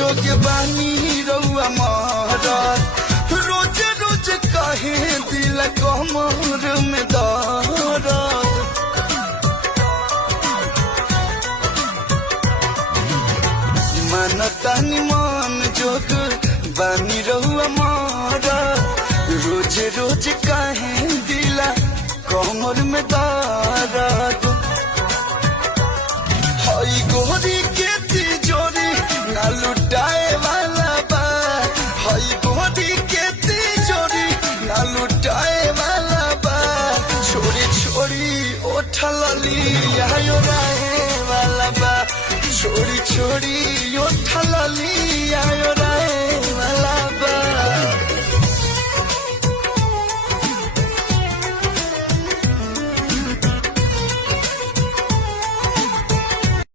जोग बानी रउआ महाराज रोज रोज काहे दिल कमर में दर्द मन तनी मन जोग बानी रउआ महाराज रोज रोज काहे दिल कमर में दर्द हई गोरी